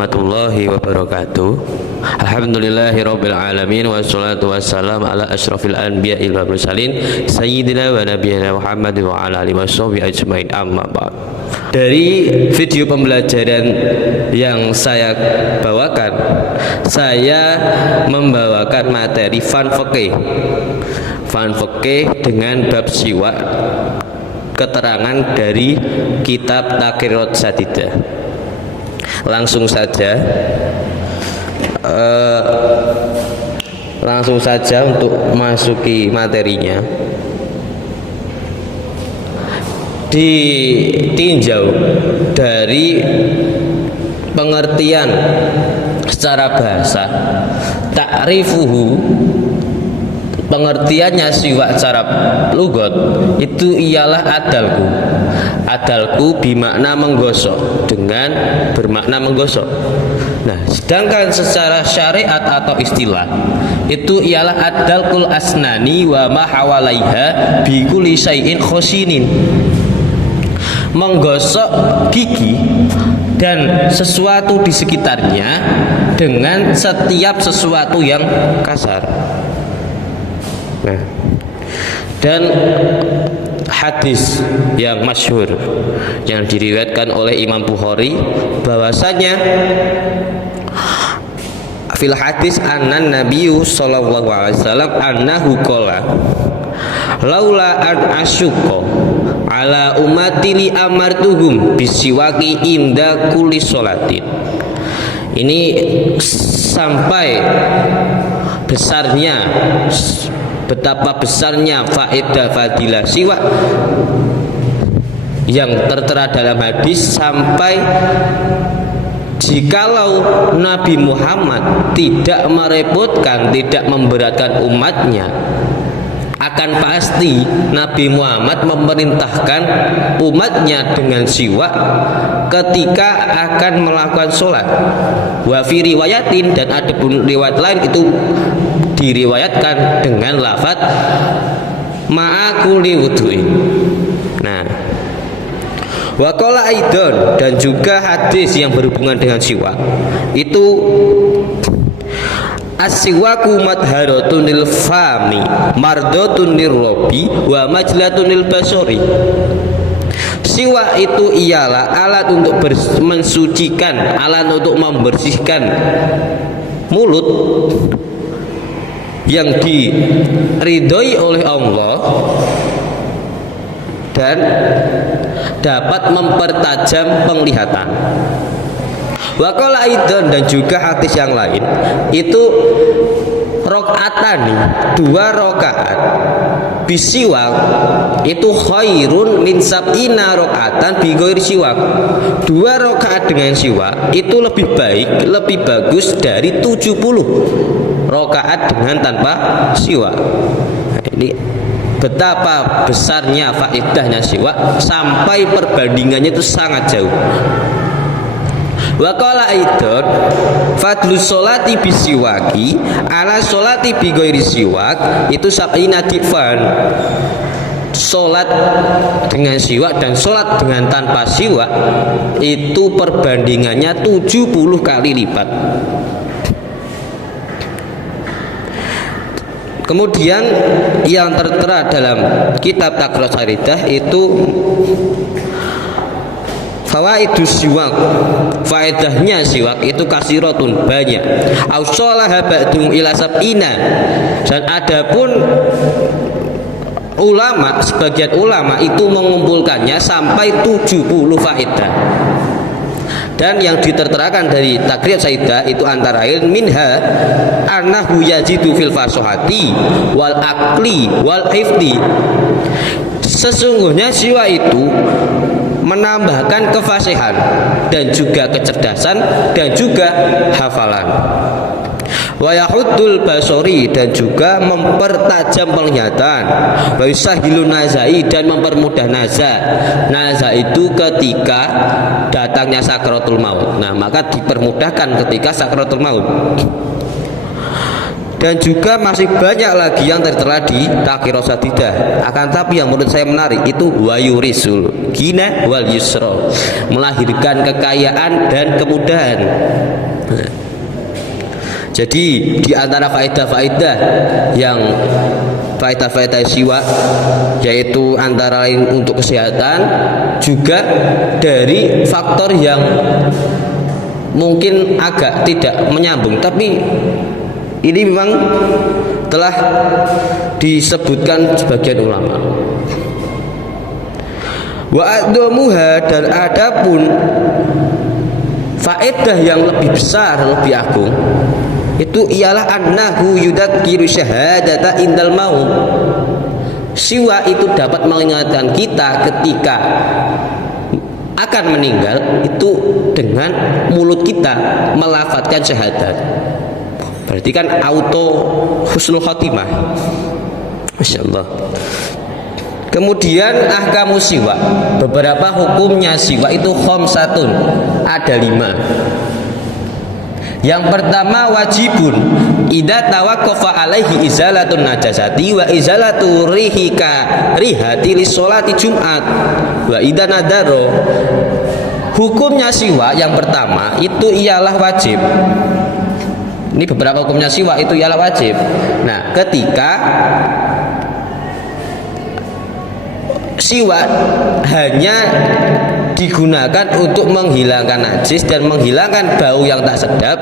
warahmatullahi wabarakatuh. Alhamdulillahirabbil alamin wassalatu wassalamu ala asyrafil anbiya'i wal mursalin sayyidina wa nabiyina Muhammad wa ala alihi washabihi ajmain, amma ba'd. Dari video pembelajaran yang saya bawakan, saya membawakan materi fan fikih dengan bab siwak, keterangan dari kitab Taqrirat Sadidah. Langsung saja untuk masuki materinya. Ditinjau dari pengertian secara bahasa, ta'rifuhu, pengertiannya siwak secara lugat itu ialah adalku. Adalku bermakna menggosok, dengan bermakna menggosok. Nah, sedangkan secara syariat atau istilah itu ialah adalkul asnani wa ma hawalaiha bi kulli syai'in khosinin. Menggosok gigi dan sesuatu di sekitarnya dengan setiap sesuatu yang kasar. Nah, dan hadis yang masyhur yang diriwayatkan oleh Imam Bukhari bahwasanya fil hadis annan nabiyyu sallallahu alaihi wasallam annahu qala laula an asyqa ala ummati li amartuhum bisiwaki inda kulli sholatin. Ini sampai betapa besarnya faedah fadilah siwak yang tertera dalam hadis, sampai jikalau Nabi Muhammad tidak merepotkan, tidak memberatkan umatnya, akan pasti Nabi Muhammad memerintahkan umatnya dengan siwak ketika akan melakukan sholat. Wa fi riwayatin, dan ada pun riwayat lain itu diriwayatkan dengan lafaz ma'akuli wudu'in. Nah, waqala aidon, dan juga hadis yang berhubungan dengan siwak itu as-siwaku madharatun lil fami mardatun lirrobi wa majlatun lil basori. Siwak itu ialah alat untuk mensucikan, alat untuk membersihkan mulut yang diridhoi oleh Allah dan dapat mempertajam penglihatan. Waqala aidan, dan juga hadis yang lain itu rokaatani, 2 rakaat bisiwak itu khairun min sab'ina rokaatan bi ghairi siwak. 2 rakaat dengan siwak itu lebih baik, lebih bagus dari 70 rakaat dengan tanpa siwak. Nah, ini betapa besarnya faedahnya siwak, sampai perbandingannya itu sangat jauh. Wa qala aidon fadlu sholati bisiwaki ala sholati bi ghairi siwak itu sab'ina difan. Sholat dengan siwak dan sholat dengan tanpa siwak itu perbandingannya 70 kali lipat. Kemudian yang tertera dalam kitab Taqrirat Sadidah itu fawaidus siwak, faedahnya siwak itu kasiratun, banyak. Ausholaha ba'dum ila sab'ina, dan adapun ulama, sebagian ulama itu mengumpulkannya sampai 70 faedah. Dan yang diterterakan dari Taqrirat Sadidah itu antara lain minha annahu yajidu fil fasahati wal aqli wal hifdi. Sesungguhnya siwak itu menambahkan kefasihan dan juga kecerdasan dan juga hafalan. Wa yahuddul basori, dan juga mempertajam penglihatan. Wa yusahilun nazai, dan mempermudah naza. Naza itu ketika datangnya sakratul maut. Nah, maka dipermudahkan ketika sakratul maut. Dan juga masih banyak lagi yang tertera di Taqriro Sadidah. Akan tapi yang menurut saya menarik itu wayurisul ghina wal yusra, melahirkan kekayaan dan kemudahan. Jadi di antara faedah-faedah yang faedah-faedah siwak, yaitu antara lain untuk kesehatan, juga dari faktor yang mungkin agak tidak menyambung, tapi ini memang telah disebutkan sebagian ulama. Wa adamuha, dan adapun faedah yang lebih besar, lebih agung, itu ialah annahu yudzakiru syahadata indal maut. Siwa itu dapat mengingatkan kita ketika akan meninggal itu dengan mulut kita melafadzkan syahadat. Berarti kan auto husnul khotimah. Masya Allah. Kemudian ahkamu siwa, beberapa hukumnya siwa itu khamsatun, ada 5. Yang pertama wajibun idza tawaqqafa alaihi izalatun najasati wa izalatu rihati li sholati Jumat wa idza nadaro. Hukumnya siwa yang pertama itu ialah wajib. Ini beberapa hukumnya siwa itu ialah wajib. Nah, ketika siwak hanya digunakan untuk menghilangkan najis dan menghilangkan bau yang tak sedap,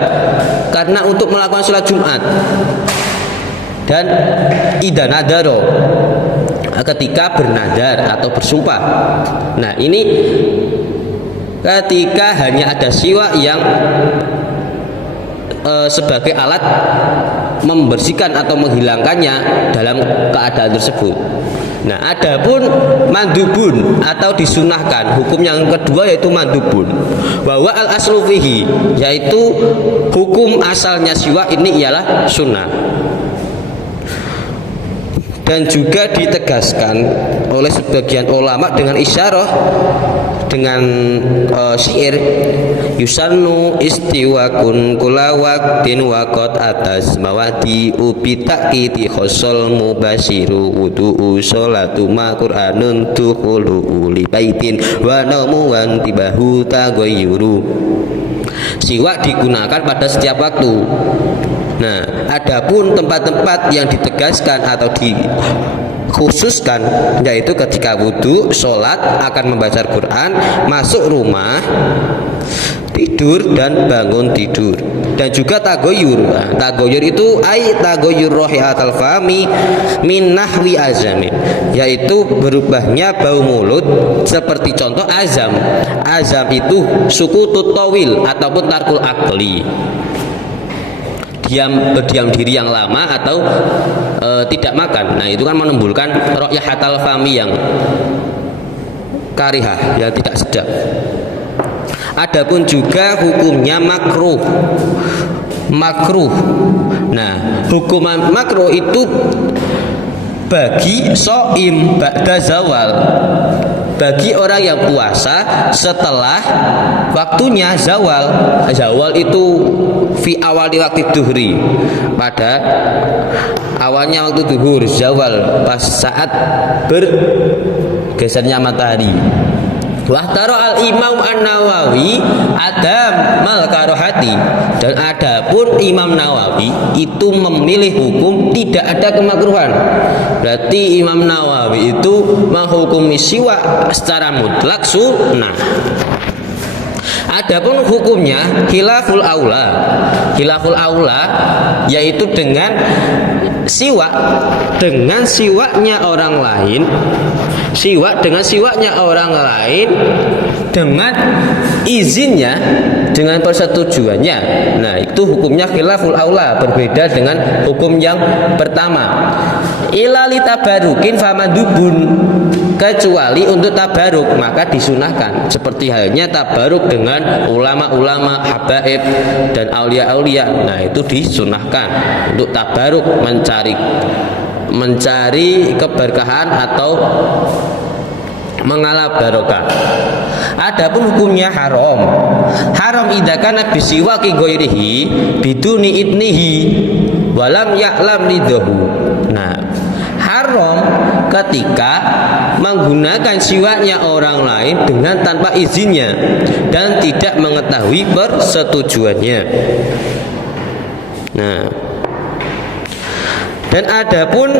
karena untuk melakukan sholat Jumat, dan idza nadaro, ketika bernadar atau bersumpah. Nah, ini ketika hanya ada siwak yang sebagai alat membersihkan atau menghilangkannya dalam keadaan tersebut. Nah, adapun mandubun atau disunahkan, hukum yang kedua yaitu mandubun. Bahwa al aslu fihi, yaitu hukum asalnya siwak ini ialah sunnah. Dan juga ditegaskan oleh sebagian ulama dengan isyarah, dengan syair, yusannu istiwakun kula waqtin waqat atas mawadi ubi takiti khosol mubasiru wudu'u sholatu ma qur'anun tukhulu li baitin wa naumu wan tibahu tagoyuru. Siwak digunakan pada setiap waktu. Nah, adapun tempat-tempat yang ditegaskan atau dikhususkan, yaitu ketika wudhu, sholat, akan membaca Quran, masuk rumah, tidur dan bangun tidur, dan juga tagoyur. Nah, tagoyur itu tagoyur rohiatal fami min nahwi azamin, yaitu berubahnya bau mulut seperti contoh azam. Azam itu sukutut tawil ataupun tarkul akli, berdiam diri yang lama atau tidak makan. Nah, itu kan menimbulkan rohiatal fami yang karihah, yang tidak sedap. Adapun juga hukumnya makruh. Nah, hukuman makruh itu bagi shaim ba'da zawal, bagi orang yang puasa setelah waktunya zawal. Zawal itu fi awal di waktu duhri, pada awalnya waktu duhur, zawal pas saat bergesernya matahari. Wahtaro al Imam An-Nawawi adam mal karohati, dan adapun Imam Nawawi itu memilih hukum tidak ada kemakruhan. Berarti Imam Nawawi itu menghukumi siwak secara mutlak sunnah. Adapun hukumnya khilaful aula. Khilaful aula yaitu dengan siwak dengan siwaknya orang lain, siwak dengan siwaknya orang lain, dengan izinnya, dengan persetujuannya. Nah, itu hukumnya khilaful aula, berbeda dengan hukum yang pertama. Ila li tabarukin famadubun, kecuali untuk tabaruk maka disunahkan, seperti halnya tabaruk dengan ulama-ulama, habaib dan aulia-aulia. Nah, itu disunahkan untuk tabaruk, mencari keberkahan atau mengalap barokah. Adapun hukumnya haram idza kana bisiwaki ghairihi biduni idnihi walam ya'lam lidahu. Nah, haram ketika menggunakan siwaknya orang lain dengan tanpa izinnya dan tidak mengetahui persetujuannya. Nah, dan adapun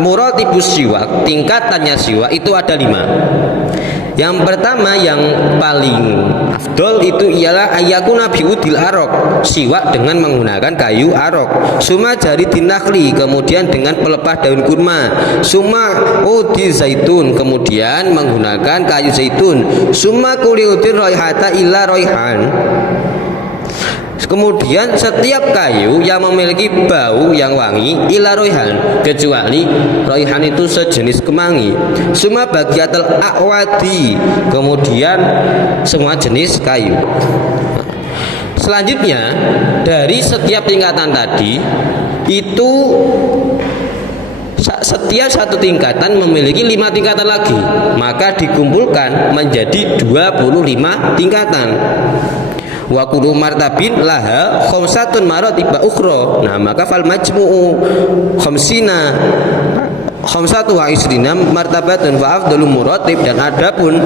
muratibus siwak, tingkatannya siwak itu ada 5. Yang pertama yang paling afdol itu ialah ayakuna biudil arok, siwak dengan menggunakan kayu arok, suma jari dinakli, kemudian dengan pelepah daun kurma, suma udi zaitun, kemudian menggunakan kayu zaitun, suma kuliudin roihata illa roihan. Kemudian setiap kayu yang memiliki bau yang wangi ila roihan, kecuali roihan itu sejenis kemangi, suma bagiatul akwadi, kemudian semua jenis kayu. Selanjutnya dari setiap tingkatan tadi itu setiap satu tingkatan memiliki 5 tingkatan lagi, maka dikumpulkan menjadi 25 tingkatan. Wa kullu martabin laha khamsatun maratiba ukhra. Nah, maka fal majmu'u khamsina khamsatu wa isrina martabatun fa afdalul muratib. Dan adapun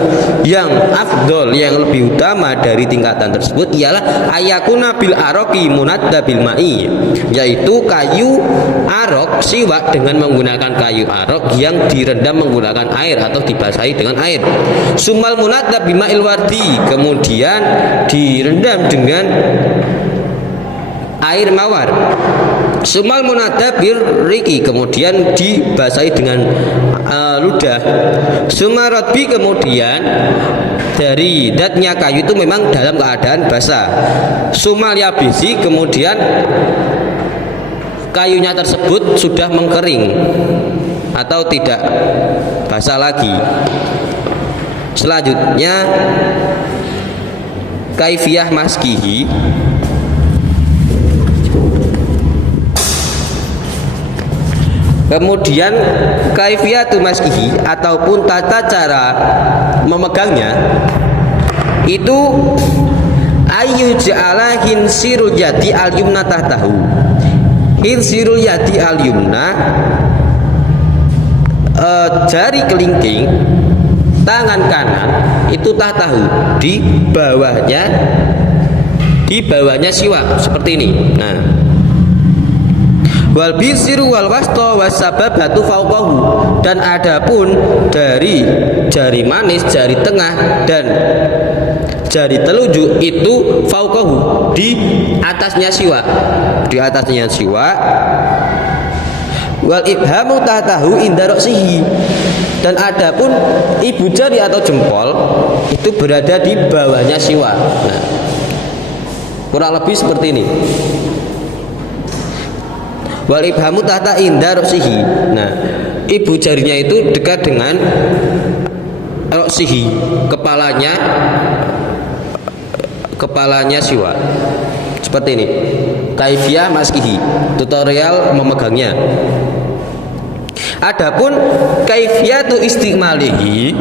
yang afdol, yang lebih utama dari tingkatan tersebut ialah ayakuna bil aroqi munadda bil ma'i, yaitu kayu arok siwak dengan menggunakan kayu arok yang direndam menggunakan air atau dibasahi dengan air. Sumal munadda bima'il wardi, kemudian direndam dengan air mawar. Sumal munadda birriki, kemudian dibasahi dengan ludah. Sumaratbi, kemudian dari datnya kayu itu memang dalam keadaan basah. Sumal yabisi, kemudian kayunya tersebut sudah mengkering atau tidak basah lagi. Selanjutnya kaifiyah maskihi. Kemudian kaifiyatu maskihi ataupun tata cara memegangnya itu ayu ja'ala hinsirul yadi al yumna tahtahu. Hinsirul yadi al yumna, jari kelingking tangan kanan itu tahtahu, di bawahnya siwak seperti ini. Nah, wal bisiru wal wasto wasababatu fauqahu, dan adapun dari jari manis, jari tengah dan jari telunjuk itu fauqahu, di atasnya siwak, wal ibhamu tahtahu inda ra'sihi, dan adapun ibu jari atau jempol itu berada di bawahnya siwak. Nah, kurang lebih seperti ini. Wal ibhamu tahta inda ra'sihi. Nah, ibu jarinya itu dekat dengan ra'sihi, kepalanya siwak. Seperti ini. Kaifiyah maskihi, tutorial memegangnya. Adapun kaifiyatu istimalihi,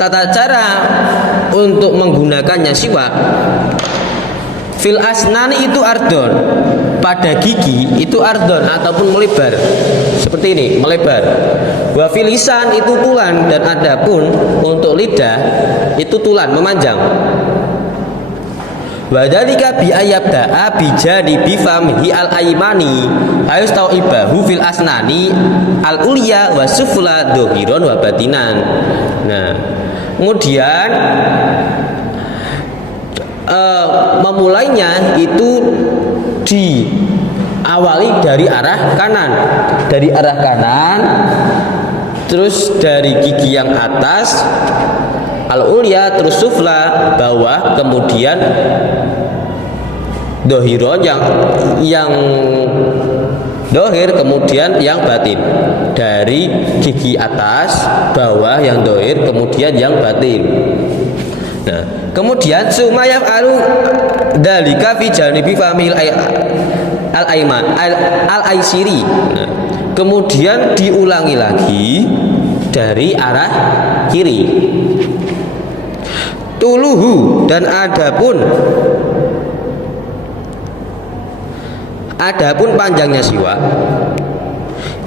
tata cara untuk menggunakannya siwak. Fil asnani itu ardon, pada gigi itu ardon ataupun melebar seperti ini, melebar. Wa fil lisan itu tulan, dan adapun untuk lidah itu tulan, memanjang. Wa dzalika bi ayabda'a bi janibi famihi al aymani ayus tau'ibahu fil asnani al ulya wa sufla dhahiran wa batinan. Nah, kemudian memulainya itu diawali dari arah kanan, terus dari gigi yang atas al-ulya, terus sufla bawah, kemudian dohiron yang dohir, kemudian yang batin. Dari gigi atas, bawah yang dohir, kemudian yang batin. Nah, kemudian sumayaf alu dalika fi janibi famil al-aiman al-aisiri. Nah, kemudian diulangi lagi dari arah kiri. tuluhu, dan adapun panjangnya siwak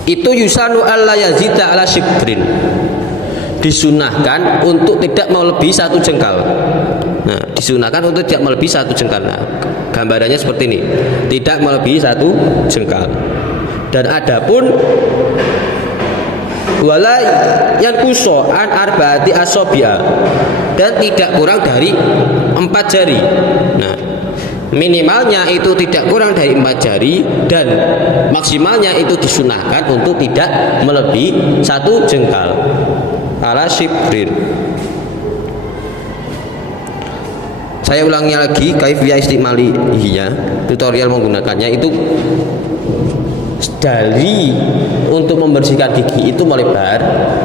itu yusanu alla yazida ala shibrin, disunahkan untuk tidak melebihi 1 jengkal. Nah, disunahkan untuk tidak melebihi 1 jengkal. Nah, gambarannya seperti ini, tidak melebihi 1 jengkal. Dan adapun wala yang kuso an arbaati asobia, dan tidak kurang dari 4 jari. Nah, minimalnya itu tidak kurang dari 4 jari, dan maksimalnya itu disunahkan untuk tidak melebihi 1 jengkal ala shibrin. Saya ulangi lagi, kaifiyah istimalihinya, tutorial menggunakannya itu dari untuk membersihkan gigi itu melebar,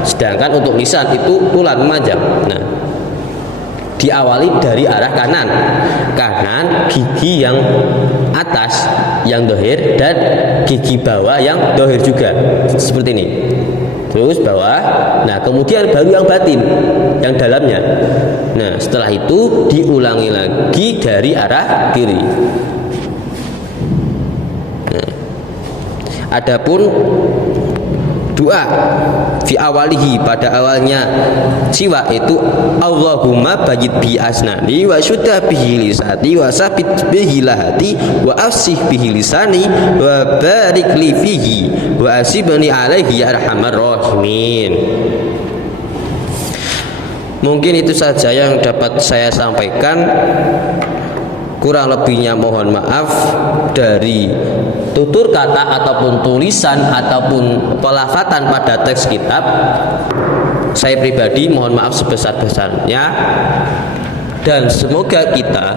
sedangkan untuk lisan itu ulang memanjang. Nah, diawali dari arah kanan gigi yang atas yang dohir, dan gigi bawah yang dohir juga, seperti ini. Terus bawah, nah kemudian baru yang batin, yang dalamnya. Nah, setelah itu diulangi lagi dari arah kiri. Nah, adapun doa fi awalihi, pada awalnya siwak itu Allahumma bayyid bi asnani wa syudda bihi lisani wa sabit bihi lahati wa afsih bihi lisani wa barik li fihi wa asibni alaihi ya arhamar rahimin. Mungkin itu saja yang dapat saya sampaikan. Kurang lebihnya mohon maaf dari tutur kata ataupun tulisan ataupun pelafatan pada teks kitab. Saya pribadi mohon maaf sebesar-besarnya, dan semoga kita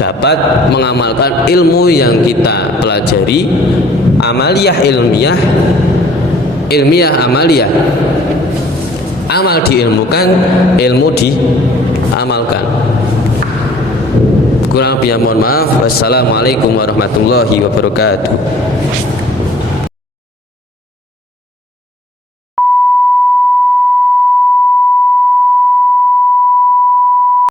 dapat mengamalkan ilmu yang kita pelajari, amaliyah ilmiah, ilmiah amaliyah. Amal diilmukan, ilmu diamalkan. Kurang lebih mohon maaf. Wassalamualaikum warahmatullahi wabarakatuh.